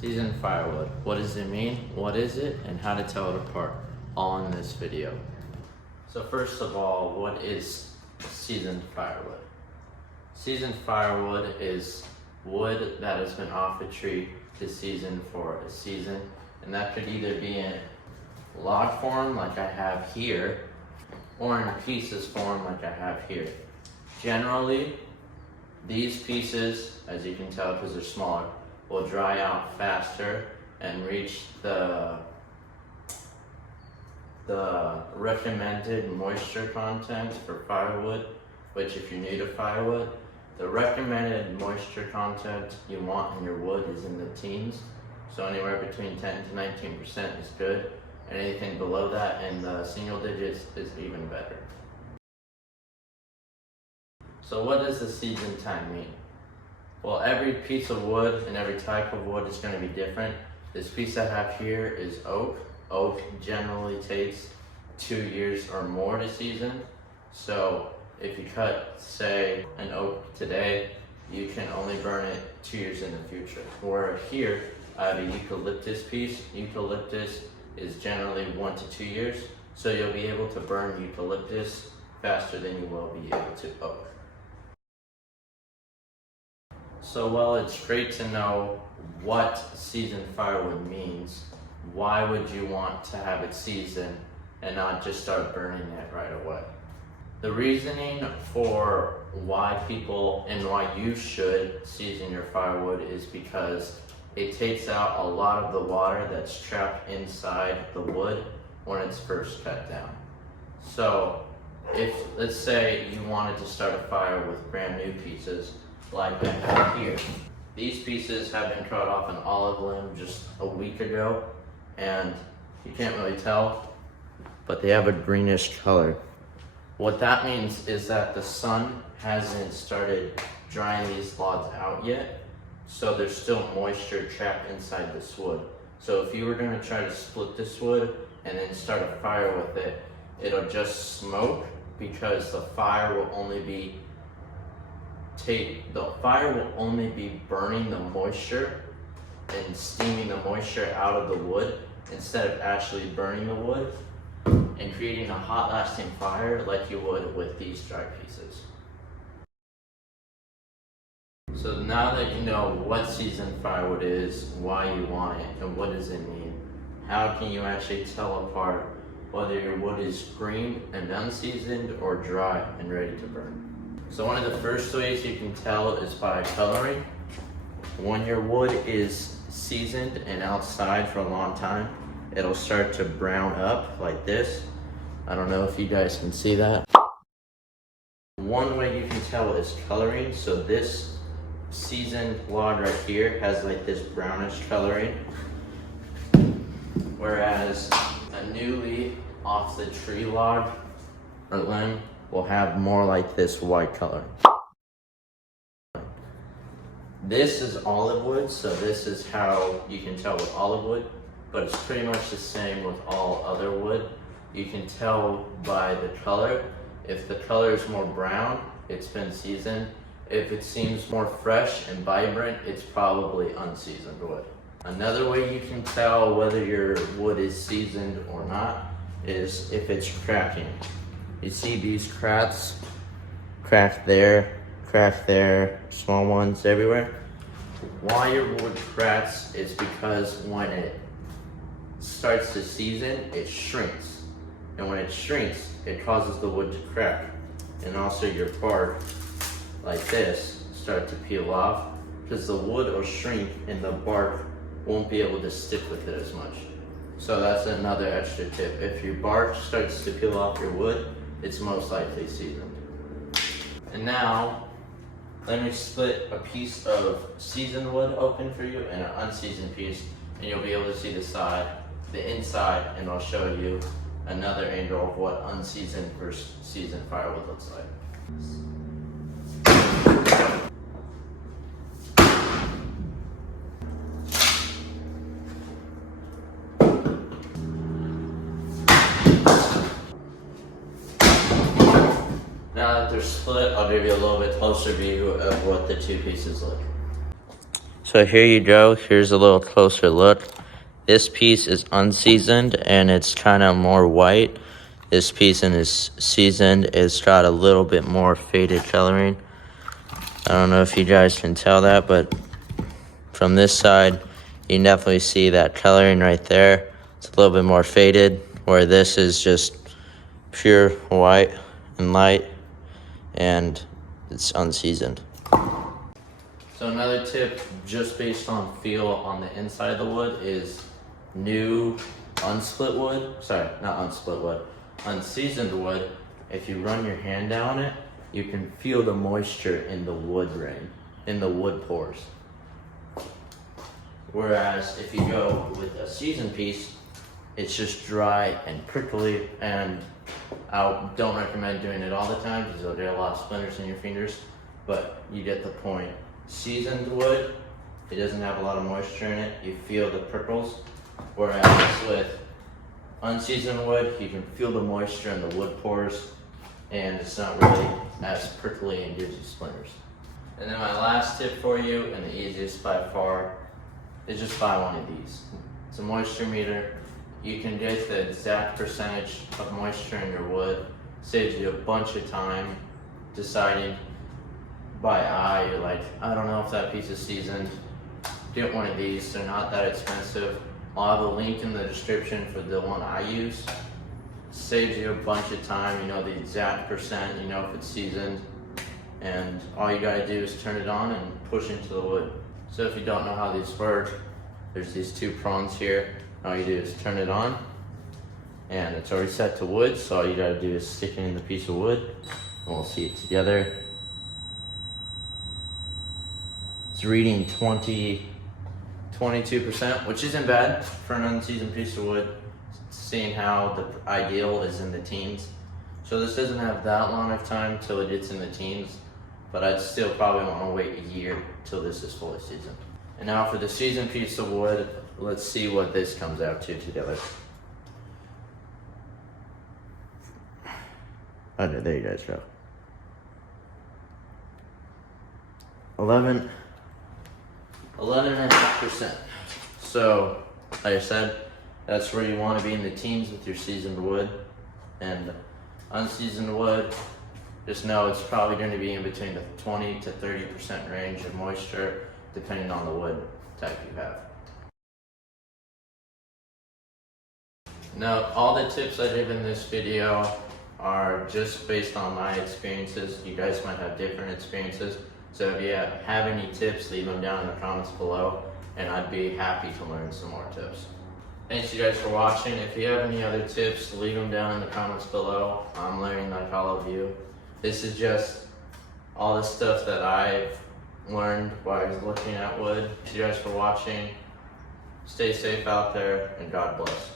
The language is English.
Seasoned firewood. What does it mean? What is it? And how to tell it apart. All in this video. So first of all, what is seasoned firewood? Seasoned firewood is wood that has been off a tree to season for a season. And that could either be in log form like I have here, or in pieces form like I have here. Generally, these pieces, as you can tell because they're smaller, will dry out faster and reach the recommended moisture content for firewood, which if you're new to firewood, the recommended moisture content you want in your wood is in the teens. So anywhere between 10 to 19% is good. Anything below that in the single digits is even better. So what does the season time mean? Well, every piece of wood and every type of wood is going to be different. This piece I have here is oak. Oak generally takes 2 years or more to season. So if you cut, say, an oak today, you can only burn it 2 years in the future. Where here, I have a eucalyptus piece. Eucalyptus is generally 1 to 2 years. So you'll be able to burn eucalyptus faster than you will be able to oak. So while it's great to know what seasoned firewood means, why would you want to have it seasoned and not just start burning it right away? The reasoning for why people and why you should season your firewood is because it takes out a lot of the water that's trapped inside the wood when it's first cut down. So if, let's say you wanted to start a fire with brand new pieces, like I have here. These pieces have been cut off an olive limb just a week ago, and you can't really tell, but they have a greenish color. What that means is that the sun hasn't started drying these logs out yet, so there's still moisture trapped inside this wood. So if you were going to try to split this wood and then start a fire with it, it'll just smoke because the fire will only be burning the moisture and steaming the moisture out of the wood instead of actually burning the wood and creating a hot lasting fire like you would with these dry pieces. So now that you know what seasoned firewood is, why you want it, and what does it mean, how can you actually tell apart whether your wood is green and unseasoned or dry and ready to burn? So one of the first ways you can tell is by coloring. When your wood is seasoned and outside for a long time, it'll start to brown up like this. I don't know if you guys can see that. One way you can tell is coloring. So this seasoned log right here has like this brownish coloring, whereas a newly off the tree log or limb will have more like this white color. This is olive wood, so this is how you can tell with olive wood, but it's pretty much the same with all other wood. You can tell by the color. If the color is more brown, it's been seasoned. If it seems more fresh and vibrant, it's probably unseasoned wood. Another way you can tell whether your wood is seasoned or not is if it's cracking. You see these cracks, crack there, small ones everywhere. Why your wood cracks is because when it starts to season, it shrinks. And when it shrinks, it causes the wood to crack. And also your bark, like this, start to peel off because the wood will shrink and the bark won't be able to stick with it as much. So that's another extra tip. If your bark starts to peel off your wood, it's most likely seasoned. And now, let me split a piece of seasoned wood open for you and an unseasoned piece, and you'll be able to see the inside, and I'll show you another angle of what unseasoned versus seasoned firewood looks like. Now that they're split, I'll give you a little bit closer view of what the two pieces look. So here you go. Here's a little closer look. This piece is unseasoned and it's kind of more white. This piece is seasoned. It's got a little bit more faded coloring. I don't know if you guys can tell that, but from this side, you can definitely see that coloring right there. It's a little bit more faded, where this is just pure white and light, and it's unseasoned. So another tip, just based on feel on the inside of the wood, is new unsplit wood. Sorry, not unsplit wood. Unseasoned wood. If you run your hand down it, you can feel the moisture in the wood grain, in the wood pores. Whereas if you go with a seasoned piece, it's just dry and prickly, and I don't recommend doing it all the time because you'll get a lot of splinters in your fingers, but you get the point. Seasoned wood, it doesn't have a lot of moisture in it. You feel the prickles, whereas with unseasoned wood, you can feel the moisture in the wood pores, and it's not really as prickly and gives you splinters. And then my last tip for you, and the easiest by far, is just buy one of these. It's a moisture meter. You can get the exact percentage of moisture in your wood. Saves you a bunch of time deciding by eye. You're like, I don't know if that piece is seasoned. Get one of these. They're not that expensive. I'll have a link in the description for the one I use. Saves you a bunch of time. You know the exact percent. You know if it's seasoned. And all you gotta do is turn it on and push into the wood. So if you don't know how these work, there's these two prongs here. All you do is turn it on, and it's already set to wood, so all you gotta do is stick it in the piece of wood, and we'll see it together. It's reading 22%, which isn't bad for an unseasoned piece of wood, seeing how the ideal is in the teens. So this doesn't have that long of time till it gets in the teens, but I'd still probably want to wait a year till this is fully seasoned. And now for the seasoned piece of wood, let's see what this comes out to together. Oh, there you guys go. 11.5%. So, like I said, that's where you want to be in the teens with your seasoned wood. And unseasoned wood, just know it's probably going to be in between the 20 to 30% range of moisture, depending on the wood type you have. Now, all the tips I give in this video are just based on my experiences. You guys might have different experiences. So if you have any tips, leave them down in the comments below, and I'd be happy to learn some more tips. Thanks you guys for watching. If you have any other tips, leave them down in the comments below. I'm learning like all of you. This is just all the stuff that I've learned while I was looking at wood. Thank you guys for watching. Stay safe out there, and God bless.